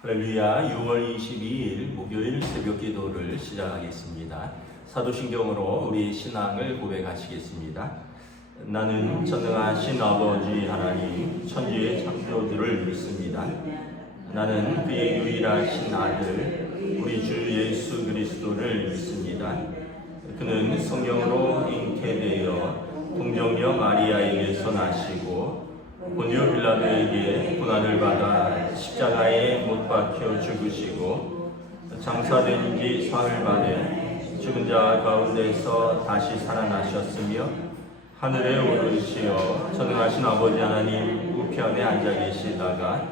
할렐루야. 6월 22일 목요일 새벽 기도를 시작하겠습니다. 사도신경으로 우리 신앙을 고백하시겠습니다. 나는 전능하신 아버지 하나님 천지의 창조주를 믿습니다. 나는 그의 유일하신 아들 우리 주 예수 그리스도를 믿습니다. 그는 성령으로 잉태되어 동정녀 마리아에게서 나시고 본디오 빌라도에게 고난을 받아 십자가에 못 박혀 죽으시고 장사된 지 사흘 만에 죽은 자 가운데서 다시 살아나셨으며 하늘에 오르시어 전능하신 아버지 하나님 우편에 앉아 계시다가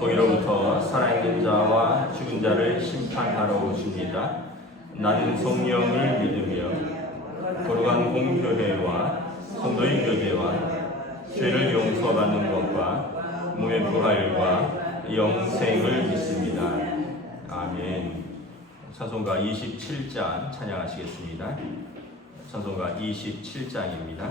거기로부터 살아있는 자와 죽은 자를 심판하러 오십니다. 나는 성령을 믿으며 거룩한 공교회와 성도의 교제와 죄를 용서받는 것과 몸의 부활과 영생을 믿습니다. 아멘. 찬송가 27장 찬양하시겠습니다. 찬송가 27장입니다.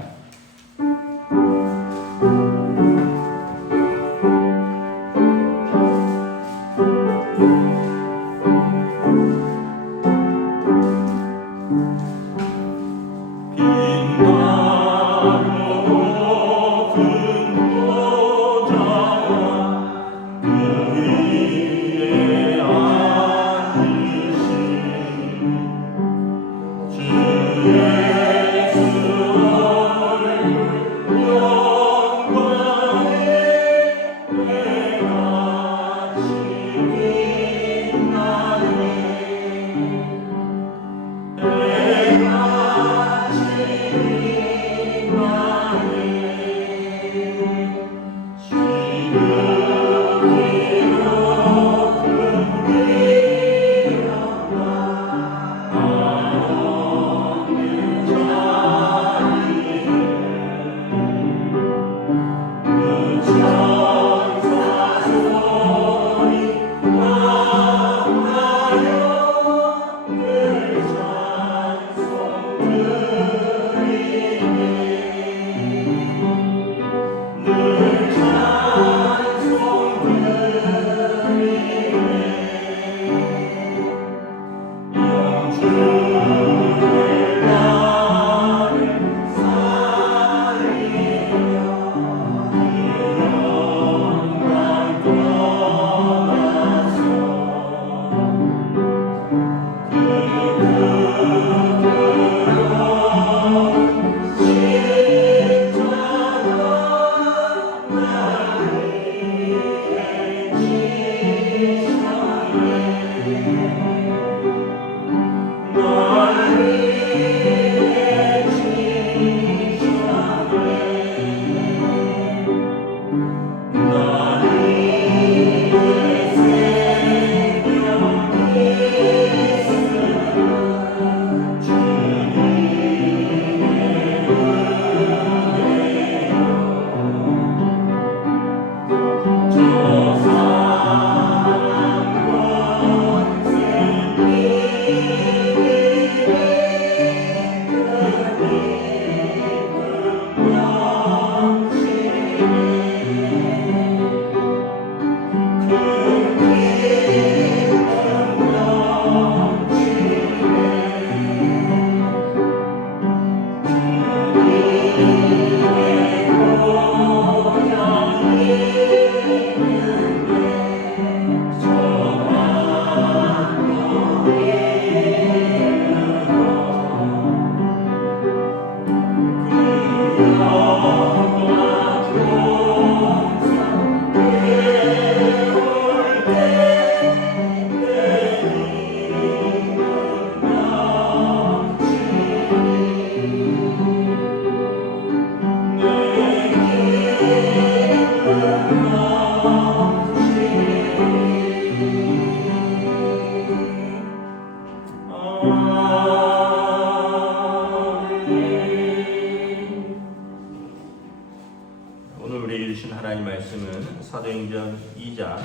오늘 우리에게 주신 하나님 말씀은 사도행전 2장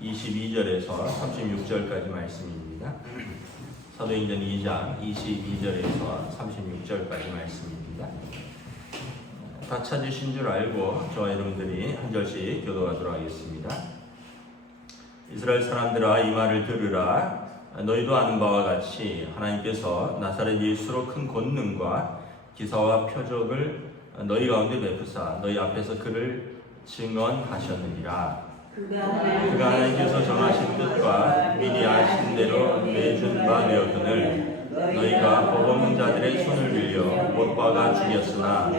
22절에서 36절까지 말씀입니다. 사도행전 2장 22절에서 36절까지 말씀입니다. 다 찾으신 줄 알고 저와 여러분들이 한 절씩 교도하도록 하겠습니다. 이스라엘 사람들아 이 말을 들으라. 너희도 아는 바와 같이 하나님께서 나사렛 예수로 큰 권능과 기사와 표적을 너희 가운데 베푸사 너희 앞에서 그를 증언하셨느니라. 그가 하나님께서 정하신 뜻과 미리 아신 대로 내준 바 되었거늘 너희가 법 없는 자들의 손을 빌려 못 박아 죽였으나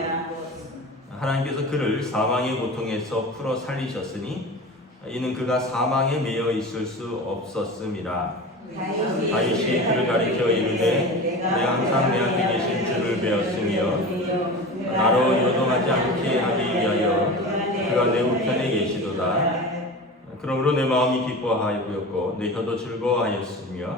하나님께서 그를 사망의 고통에서 풀어 살리셨으니 이는 그가 사망에 매여 있을 수 없었음이라. 다윗이 그를 가리켜 이르되 내가 항상 내 앞에 계신 주를 배웠으며 나로 요동하지 않게 하기 위하여 그가 내 우편에 계시도다. 그러므로 내 마음이 기뻐하였고 내 혀도 즐거워하였으며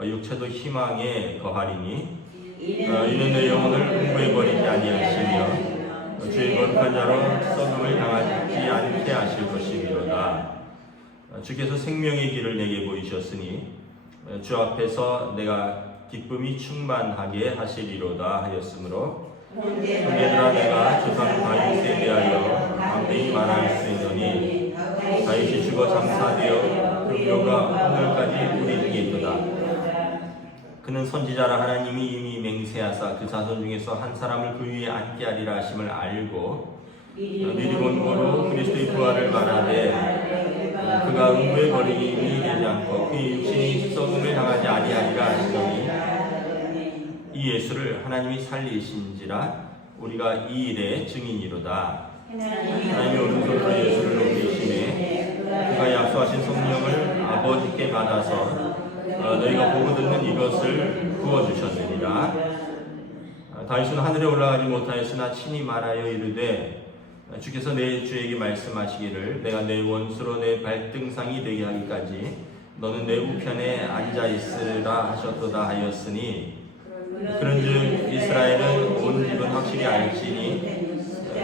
육체도 희망에 거하리니 이는 내 영혼을 흥부해 버리지 아니하시며 주의 거룩한 자로 썩음을 당하지 않게 하실 것이미로다. 주께서 생명의 길을 내게 보이셨으니 주 앞에서 내가 기쁨이 충만하게 하시리로다 하였으므로 형제들아 내가 조상 다윗에 대하여 담대히 말할 수 있노니 다윗이 죽어 장사되어 그 묘가 오늘까지 우리 중에 있도다. 그는 선지자라 하나님이 이미 맹세하사 그 자손 중에서 한 사람을 그 위에 앉게 하리라 하심을 알고 미리 본 거로 그리스도의 부활을 말하되 그가 음부에 버림이 되지 않고 그의 육신이 썩음을 당하지 아니하리라 하시더니 이 예수를 하나님이 살리신지라 우리가 이 일의 증인이로다. 하나님이 오른손으로 예수를 높이시매 그가 약속하신 성령을 아버지께 받아서 너희가 보고 듣는 이것을 부어주셨느니라. 다윗은 하늘에 올라가지 못하였으나 친히 말하여 이르되 주께서 내 주에게 말씀하시기를 내가 내 원수로 내 발등상이 되게 하기까지 너는 내 우편에 앉아있으라 하셨도다 하였으니 그런즉 이스라엘은 온 집은 확실히 알지니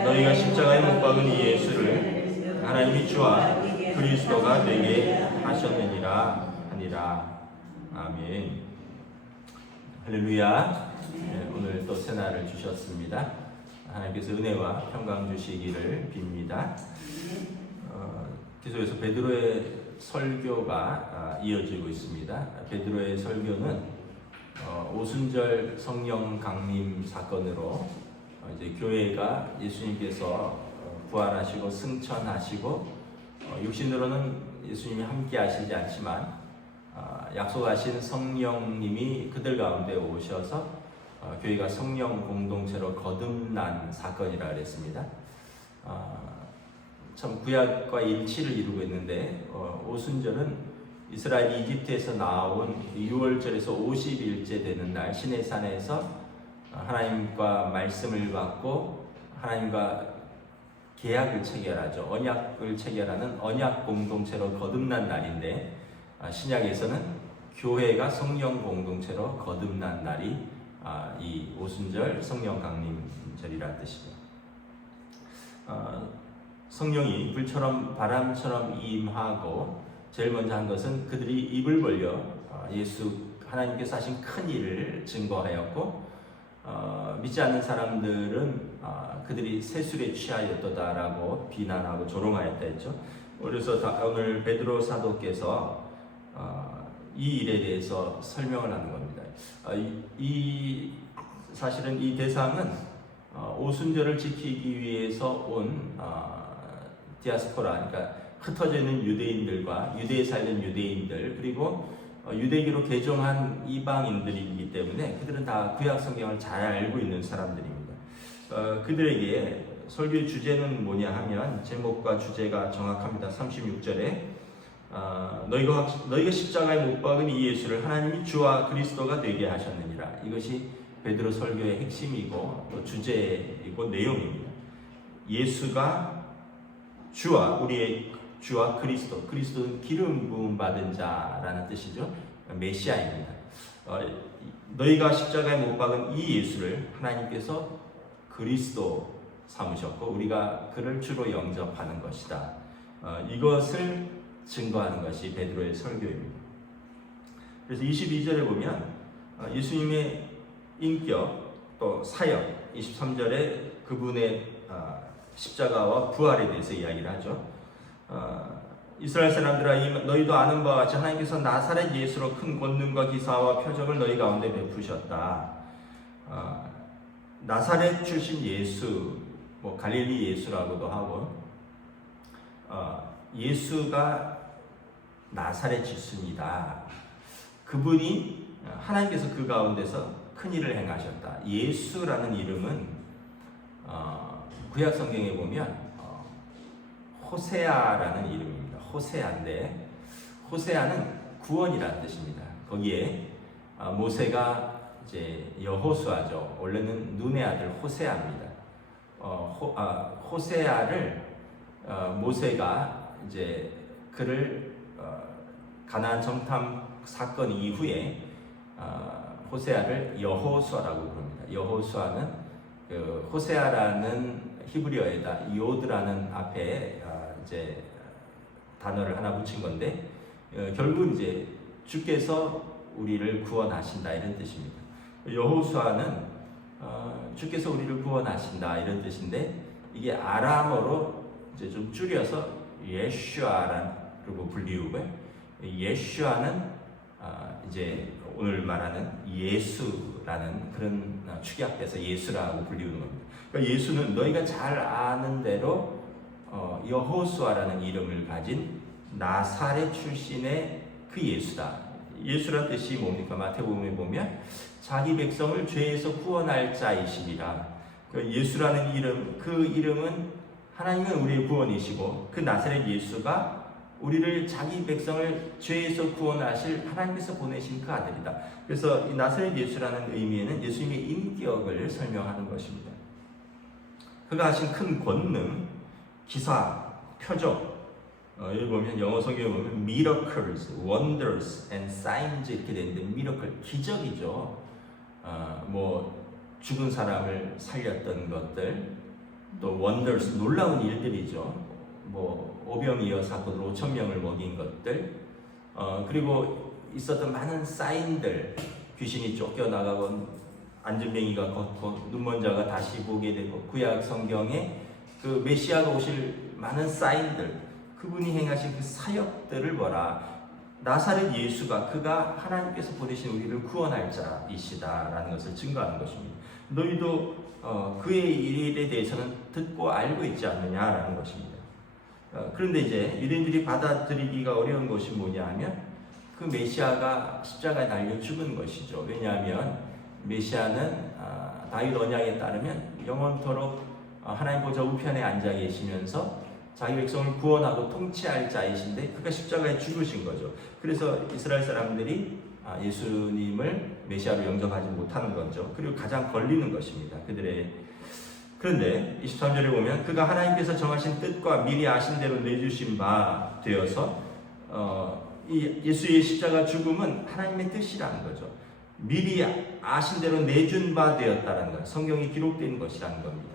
너희가 십자가에 못 박은 이 예수를 하나님이 주와 그리스도가 되게 하셨느니라 하니라. 아멘. 할렐루야. 오늘 또 새날을 주셨습니다. 하나님께서 은혜와 평강 주시기를 빕니다. 계속해서 베드로의 설교가 이어지고 있습니다. 베드로의 설교는 오순절 성령 강림 사건으로 이제 교회가 예수님께서 부활하시고 승천하시고 육신으로는 예수님이 함께 하시지 않지만 약속하신 성령님이 그들 가운데 오셔서 교회가 성령 공동체로 거듭난 사건이라 그랬습니다. 참 구약과 일치를 이루고 있는데 오순절은 이스라엘이 이집트에서 나온 6월절에서 50일째 되는 날 시내산에서 하나님과 말씀을 받고 하나님과 계약을 체결하죠. 언약을 체결하는 언약 공동체로 거듭난 날인데 신약에서는 교회가 성령 공동체로 거듭난 날이 이 오순절 성령 강림절이라는 뜻이죠. 성령이 불처럼 바람처럼 임하고 제일 먼저 한 것은 그들이 입을 벌려 예수 하나님께서 하신 큰 일을 증거하였고 믿지 않는 사람들은 그들이 세술에 취하였도다라고 비난하고 조롱하였다 했죠. 그래서 오늘 베드로 사도께서 이 일에 대해서 설명을 하는 겁니다. 사실은 이 대상은 오순절을 지키기 위해서 온 디아스포라, 그러니까 흩어져 있는 유대인들과 유대에 살던 유대인들 그리고 유대교로 개종한 이방인들이기 때문에 그들은 다 구약 성경을 잘 알고 있는 사람들입니다. 그들에게 설교의 주제는 뭐냐 하면 제목과 주제가 정확합니다. 36절에 너희가 십자가에 못 박은 이 예수를 하나님이 주와 그리스도가 되게 하셨느니라. 이것이 베드로 설교의 핵심이고 또 주제이고 내용입니다. 예수가 주와 우리의 주와 그리스도는 기름 부음 받은 자라는 뜻이죠. 메시아입니다. 너희가 십자가에 못 박은 이 예수를 하나님께서 그리스도 삼으셨고 우리가 그를 주로 영접하는 것이다. 이것을 증거하는 것이 베드로의 설교입니다. 그래서 22절에 보면 예수님의 인격 또 사역, 23절에 그분의 십자가와 부활에 대해서 이야기를 하죠. 이스라엘 사람들아 너희도 아는 바와 같이 하나님께서 나사렛 예수로 큰 권능과 기사와 표적을 너희 가운데 베푸셨다. 나사렛 출신 예수, 뭐 갈릴리 예수라고도 하고, 예수가 나사렛 출신이다. 그분이 하나님께서 그 가운데서 큰 일을 행하셨다. 예수라는 이름은 구약 성경에 보면 호세아라는 이름입니다. 호세아인데, 호세아는 구원이라는 뜻입니다. 거기에 모세가 이제 여호수아죠. 원래는 눈의 아들 호세아입니다. 호세아를 모세가 이제 그를 가나안 정탐 사건 이후에 호세아를 여호수아라고 부릅니다. 여호수아는 그 호세아라는 히브리어에다 요드라는 앞에 이제 단어를 하나 붙인 건데, 결국 이제 주께서 우리를 구원하신다 이런 뜻입니다. 여호수아는 주께서 우리를 구원하신다 이런 뜻인데, 이게 아람어로 이제 좀 줄여서 예슈아라고 불리우고요. 예슈아는 이제 오늘 말하는 예수라는 그런 축약돼서 예수라고 불리우는 겁니다. 그러니까 예수는 너희가 잘 아는 대로 여호수아라는 이름을 가진 나사렛 출신의 그 예수다. 예수란 뜻이 뭡니까? 마태복음에 보면 자기 백성을 죄에서 구원할 자이시니라. 예수라는 이름, 그 이름은 하나님은 우리의 구원이시고, 그 나사렛 예수가 우리를 자기 백성을 죄에서 구원하실 하나님께서 보내신 그 아들이다. 그래서 이 나사렛 예수라는 의미에는 예수님의 인격을 설명하는 것입니다. 그가 하신 큰 권능, 기사, 표적, 여기 보면 영어 성경에 보면 miracles, wonders and signs 이렇게 되는데, miracle 기적이죠. 뭐 죽은 사람을 살렸던 것들, 또 wonders 놀라운 일들이죠. 뭐 오병이어 사건으로 5,000명을 먹인 것들, 그리고 있었던 많은 사인들, 귀신이 쫓겨나가고 안전뱅이가 걷고 눈먼 자가 다시 보게 되고, 구약 성경에 그 메시아가 오실 많은 사인들, 그분이 행하신 그 사역들을 보라. 나사렛 예수가 그가 하나님께서 보내신 우리를 구원할 자이시다라는 것을 증거하는 것입니다. 너희도 그의 일에 대해서는 듣고 알고 있지 않느냐라는 것입니다. 그런데 이제 유대인들이 받아들이기가 어려운 것이 뭐냐 하면 그 메시아가 십자가에 달려 죽은 것이죠. 왜냐하면 메시아는 다윗 언약에 따르면 영원토록 하나님 보좌 우편에 앉아 계시면서 자기 백성을 구원하고 통치할 자이신데, 그가 십자가에 죽으신 거죠. 그래서 이스라엘 사람들이 예수님을 메시아로 영접하지 못하는 거죠. 그리고 가장 걸리는 것입니다. 그런데 23절에 보면 그가 하나님께서 정하신 뜻과 미리 아신 대로 내주신 바 되어서, 이 예수의 십자가 죽음은 하나님의 뜻이라는 거죠. 미리 아신 대로 내준 바 되었다는 것, 성경에 기록된 것이라는 겁니다.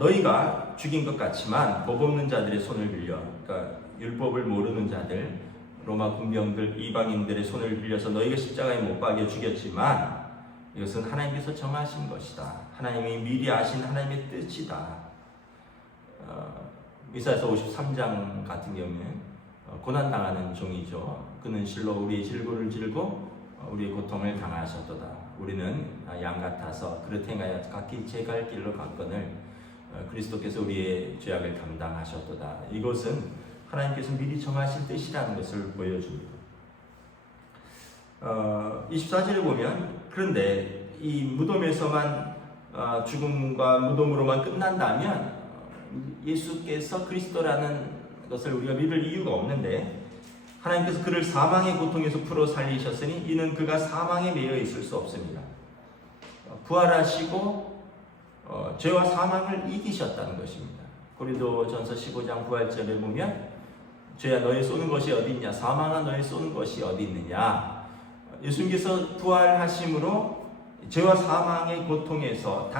너희가 죽인 것 같지만 법 없는 자들의 손을 빌려, 그러니까 율법을 모르는 자들, 로마 군병들, 이방인들의 손을 빌려서 너희가 십자가에 못 박여 죽였지만 이것은 하나님께서 정하신 것이다. 하나님이 미리 아신 하나님의 뜻이다. 이사야서 53장 같은 경우는 고난당하는 종이죠. 그는 실로 우리의 질고를 질고 우리의 고통을 당하셨도다. 우리는 양 같아서 그릇 행하여 각기 제 갈 길로 갔거늘 그리스도께서 우리의 죄악을 감당하셨도다. 이것은 하나님께서 미리 정하신 뜻이라는 것을 보여줍니다. 24절에 보면, 그런데 이 무덤에서만 죽음과 무덤으로만 끝난다면 예수께서 그리스도라는 것을 우리가 믿을 이유가 없는데, 하나님께서 그를 사망의 고통에서 풀어 살리셨으니 이는 그가 사망에 매여 있을 수 없습니다. 부활하시고 죄와 사망을 이기셨다는 것입니다. 고린도전서 15장 9절에 보면 죄야 너희 쏘는 것이 어디 있냐, 사망아 너희 쏘는 것이 어디 있느냐. 예수님께서 부활하심으로 죄와 사망의 고통에서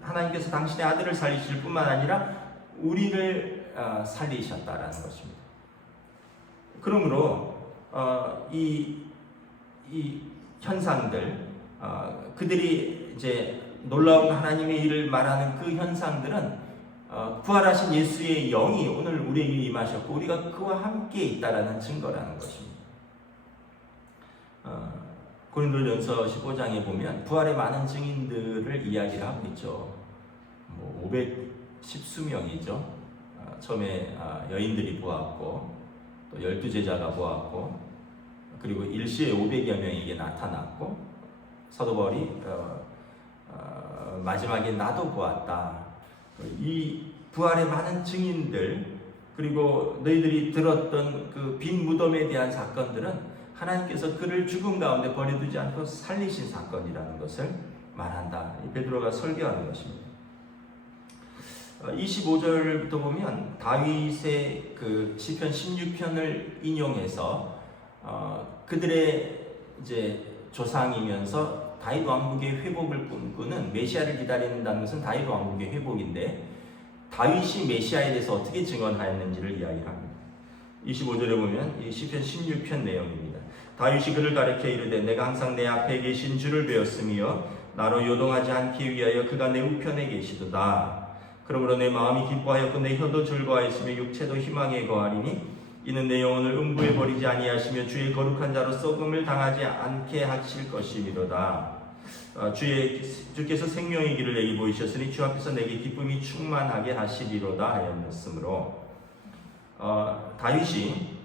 하나님께서 당신의 아들을 살리실 뿐만 아니라 우리를 살리셨다라는 것입니다. 그러므로 이 현상들, 그들이 이제 놀라운 하나님의 일을 말하는 그 현상들은 부활하신 예수의 영이 오늘 우리에게 임하셨고 우리가 그와 함께 있다라는 증거라는 것입니다. 고린도전서 15장에 보면 부활의 많은 증인들을 이야기를 하고 있죠. 510수 명이죠. 처음에 여인들이 보았고 또 12제자가 보았고 그리고 일시에 500여 명에게 나타났고 사도 바울이 마지막에 나도 보았다. 이 부활의 많은 증인들 그리고 너희들이 들었던 그 빈 무덤에 대한 사건들은 하나님께서 그를 죽음 가운데 버려두지 않고 살리신 사건이라는 것을 말한다. 베드로가 설교하는 것입니다. 25절부터 보면 다윗의 그 시편 16편을 인용해서 그들의 이제 조상이면서 다윗 왕국의 회복을 꿈꾸는 메시아를 기다린다는 것은 다윗 왕국의 회복인데 다윗이 메시아에 대해서 어떻게 증언하였는지를 이야기합니다. 25절에 보면 이 시편 16편 내용입니다. 다윗이 그를 가르쳐 이르되 내가 항상 내 앞에 계신 주를 배웠으며 나로 요동하지 않기 위하여 그가 내 우편에 계시도다. 그러므로 내 마음이 기뻐하였고 내 혀도 즐거워하였으며 육체도 희망에 거하리니 이는 내 영혼을 음부에 버리지 아니하시며 주의 거룩한 자로 썩음을 당하지 않게 하실 것이미로다. 주께서 생명의 길을 내게 보이셨으니 주 앞에서 내게 기쁨이 충만하게 하시리로다 하였으므로 다윗이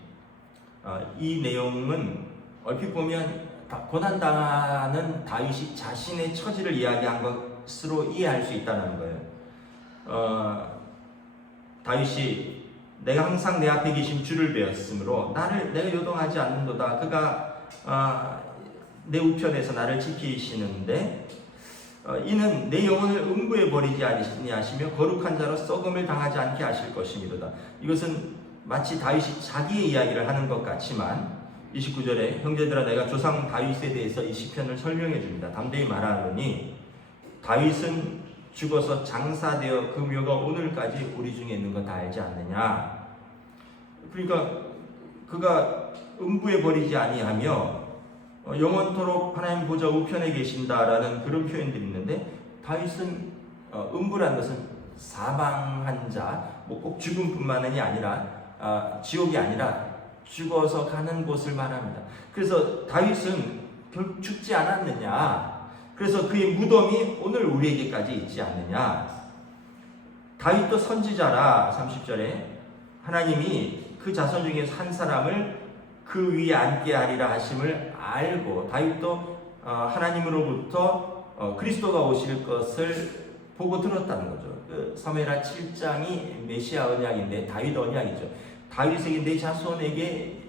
이 내용은 얼핏 보면 고난당하는 다윗이 자신의 처지를 이야기한 것으로 이해할 수 있다는 거예요. 다윗이 내가 항상 내 앞에 계신 주를 배웠으므로 내가 요동하지 않는도다. 그가 내 우편에서 나를 지키시는데 이는 내 영혼을 음부에 버리지 아니하시며 거룩한 자로 썩음을 당하지 않게 하실 것이미로다. 이것은 마치 다윗이 자기의 이야기를 하는 것 같지만 29절에 형제들아 내가 조상 다윗에 대해서 이 시편을 설명해 줍니다. 담대히 말하노니 다윗은 죽어서 장사되어 그 묘가 오늘까지 우리 중에 있는 거 다 알지 않느냐. 그러니까 그가 음부에 버리지 아니하며 영원토록 하나님 보좌 우편에 계신다라는 그런 표현들이 있는데 다윗은 음부라는 것은 사망한 자, 꼭 죽음뿐만이 아니라 지옥이 아니라 죽어서 가는 곳을 말합니다. 그래서 다윗은 결국 죽지 않았느냐. 그래서 그의 무덤이 오늘 우리에게까지 있지 않느냐. 다윗도 선지자라 30절에 하나님이 그 자손 중에서 한 사람을 그 위에 앉게 하리라 하심을 알고 다윗도 하나님으로부터 그리스도가 오실 것을 보고 들었다는 거죠. 그 사무엘하 7장이 메시아 언약인데 다윗 언약이죠. 다윗에게 내 자손에게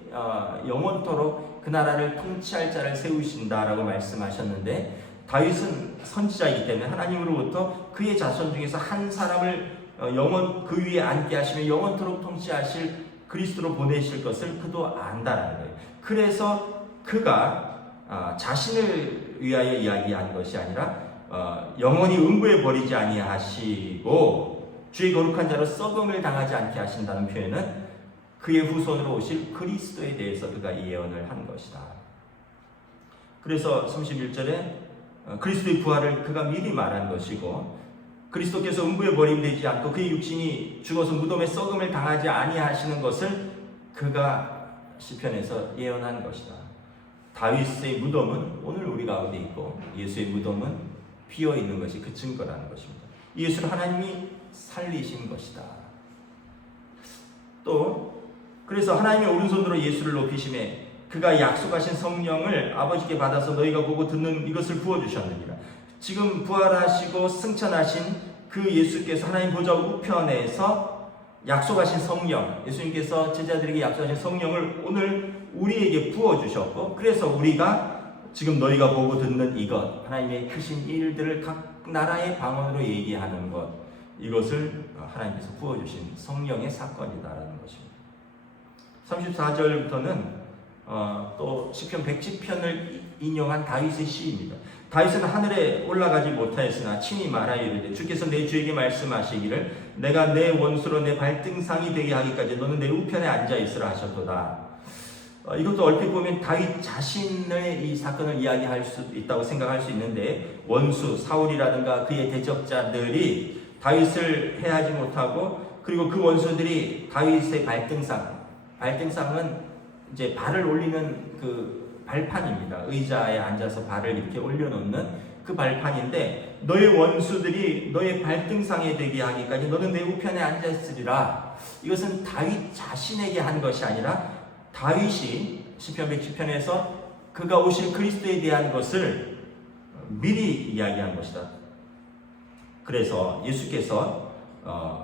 영원토록 그 나라를 통치할 자를 세우신다라고 말씀하셨는데 다윗은 선지자이기 때문에 하나님으로부터 그의 자손 중에서 한 사람을 그 위에 앉게 하시며 영원토록 통치하실 그리스도로 보내실 것을 그도 안다라는 거예요. 그래서 그가 자신을 위하여 이야기한 것이 아니라 영원히 음부에 버리지 아니하시고 주의 거룩한 자로 썩음을 당하지 않게 하신다는 표현은 그의 후손으로 오실 그리스도에 대해서 그가 예언을 한 것이다. 그래서 31절에 그리스도의 부활을 그가 미리 말한 것이고 그리스도께서 음부에 버림되지 않고 그의 육신이 죽어서 무덤에 썩음을 당하지 아니하시는 것을 그가 시편에서 예언한 것이다. 다윗의 무덤은 오늘 우리 가운데 있고 예수의 무덤은 비어 있는 것이 그 증거라는 것입니다. 예수를 하나님이 살리신 것이다. 또 그래서 하나님의 오른손으로 예수를 높이심에 그가 약속하신 성령을 아버지께 받아서 너희가 보고 듣는 이것을 부어주셨느니라. 지금 부활하시고 승천하신 그 예수께서 하나님 보좌 우편에서 약속하신 성령, 예수님께서 제자들에게 약속하신 성령을 오늘 우리에게 부어주셨고 그래서 우리가 지금 너희가 보고 듣는 이것, 하나님의 크신 일들을 각 나라의 방언으로 얘기하는 것, 이것을 하나님께서 부어주신 성령의 사건이다라는 것입니다. 34절부터는 또 시편 110편을 인용한 다윗의 시입니다. 다윗은 하늘에 올라가지 못하였으나 친히 말하여 이르되 주께서 내 주에게 말씀하시기를 내가 내 원수로 내 발등상이 되게 하기까지 너는 내 우편에 앉아 있으라 하셨도다. 이것도 얼핏 보면 다윗 자신의 이 사건을 이야기할 수 있다고 생각할 수 있는데 원수 사울이라든가 그의 대적자들이 다윗을 해하지 못하고, 그리고 그 원수들이 다윗의 발등상은 이제 발을 올리는 그 발판입니다. 의자에 앉아서 발을 이렇게 올려놓는 그 발판인데, 너의 원수들이 너의 발등상에 되게 하기까지 너는 내 우편에 앉았으리라. 이것은 다윗 자신에게 한 것이 아니라 다윗이 시편 110편에서 그가 오실 그리스도에 대한 것을 미리 이야기한 것이다. 그래서 예수께서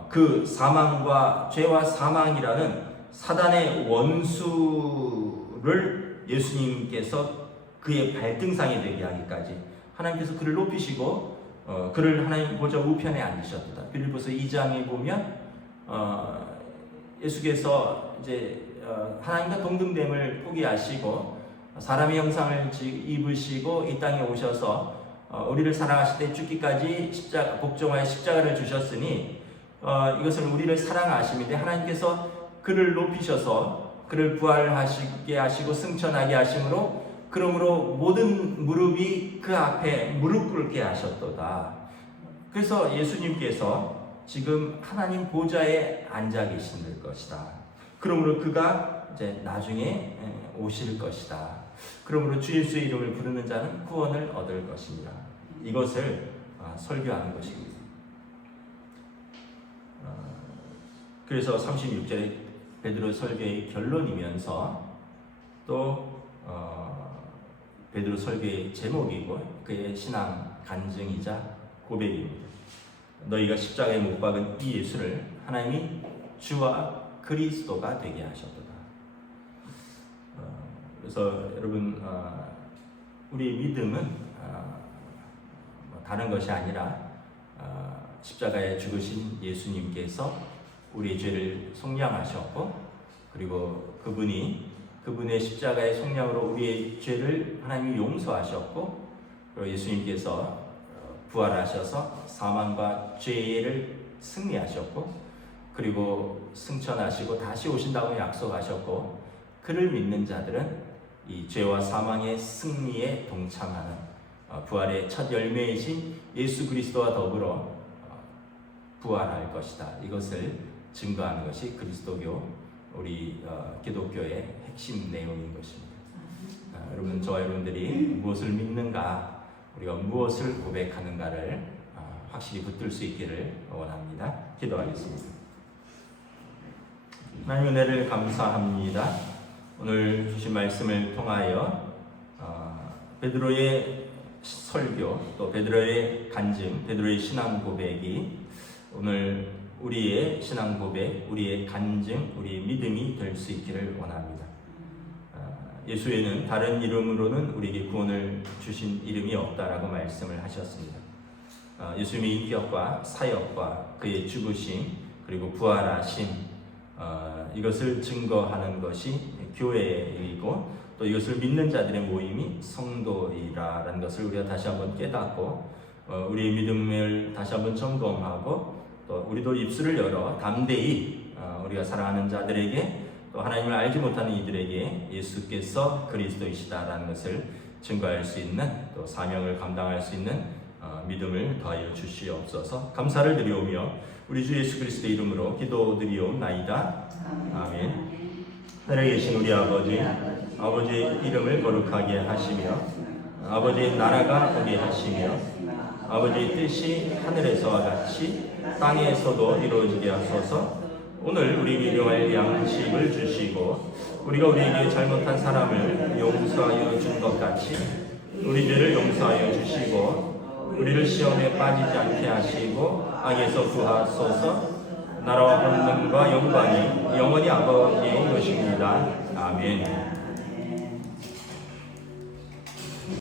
그 사망과 죄와 사망이라는 사단의 원수를 예수님께서 그의 발등상에 되게 하기까지 하나님께서 그를 높이시고 그를 하나님 보좌 우편에 앉으셨다. 빌립보서 2장에 보면 예수께서 이제 하나님과 동등됨을 포기하시고 사람의 형상을 입으시고 이 땅에 오셔서 우리를 사랑하실 때 죽기까지 복종하여 십자가를 주셨으니 이것은 우리를 사랑하심인데, 하나님께서 그를 높이셔서 그를 부활하시게 하시고 승천하게 하심으로, 그러므로 모든 무릎이 그 앞에 무릎 꿇게 하셨도다. 그래서 예수님께서 지금 하나님 보좌에 앉아 계신 것이다. 그러므로 그가 이제 나중에 오실 것이다. 그러므로 주 예수의 이름을 부르는 자는 구원을 얻을 것입니다. 이것을 설교하는 것입니다. 그래서 36절에 베드로 설교의 결론이면서 또 베드로 설교의 제목이고 그의 신앙 간증이자 고백입니다. 너희가 십자가에 못 박은 이 예수를 하나님이 주와 그리스도가 되게 하셨도다. 그래서 여러분, 우리의 믿음은 다른 것이 아니라 십자가에 죽으신 예수님께서 우리의 죄를 속량하셨고, 그리고 그분의 십자가의 속량으로 우리의 죄를 하나님이 용서하셨고, 그리고 예수님께서 부활하셔서 사망과 죄를 승리하셨고, 그리고 승천하시고 다시 오신다고 약속하셨고, 그를 믿는 자들은 이 죄와 사망의 승리에 동참하는 부활의 첫 열매이신 예수 그리스도와 더불어 부활할 것이다. 이것을 증거하는 것이 그리스도교, 우리 기독교의 핵심 내용인 것입니다. 여러분, 저와 여러분들이 무엇을 믿는가, 우리가 무엇을 고백하는가를 확실히 붙들 수 있기를 원합니다. 기도하겠습니다. 하나님 은혜를 감사합니다. 오늘 주신 말씀을 통하여 베드로의 설교, 또 베드로의 간증, 베드로의 신앙 고백이 오늘 우리의 신앙 고백, 우리의 간증, 우리의 믿음이 될 수 있기를 원합니다. 예수 외에는 다른 이름으로는 우리에게 구원을 주신 이름이 없다라고 말씀을 하셨습니다. 예수님의 인격과 사역과 그의 죽으심, 그리고 부활하심, 이것을 증거하는 것이 교회이고, 또 이것을 믿는 자들의 모임이 성도이라는 것을 우리가 다시 한번 깨닫고, 우리의 믿음을 다시 한번 점검하고, 또 우리도 입술을 열어 담대히 우리가 사랑하는 자들에게, 또 하나님을 알지 못하는 이들에게 예수께서 그리스도이시다라는 것을 증거할 수 있는, 또 사명을 감당할 수 있는 믿음을 더하여 주시옵소서. 감사를 드리오며 우리 주 예수 그리스도의 이름으로 기도드리옵나이다. 아멘. 하늘에 계신 우리 아버지의 이름을 거룩하게 하시며 아버지의 나라가 오게 하시며 아버지의 뜻이 하늘에서와 같이 땅에서도 이루어지게 하소서. 오늘 우리 일용할 양식을 주시고 우리가 우리에게 잘못한 사람을 용서하여 준 것 같이 우리 죄를 용서하여 주시고 우리를 시험에 빠지지 않게 하시고 악에서 구하소서. 나라와 권능과 영광이 영원히 아버지의 것입니다. 아멘.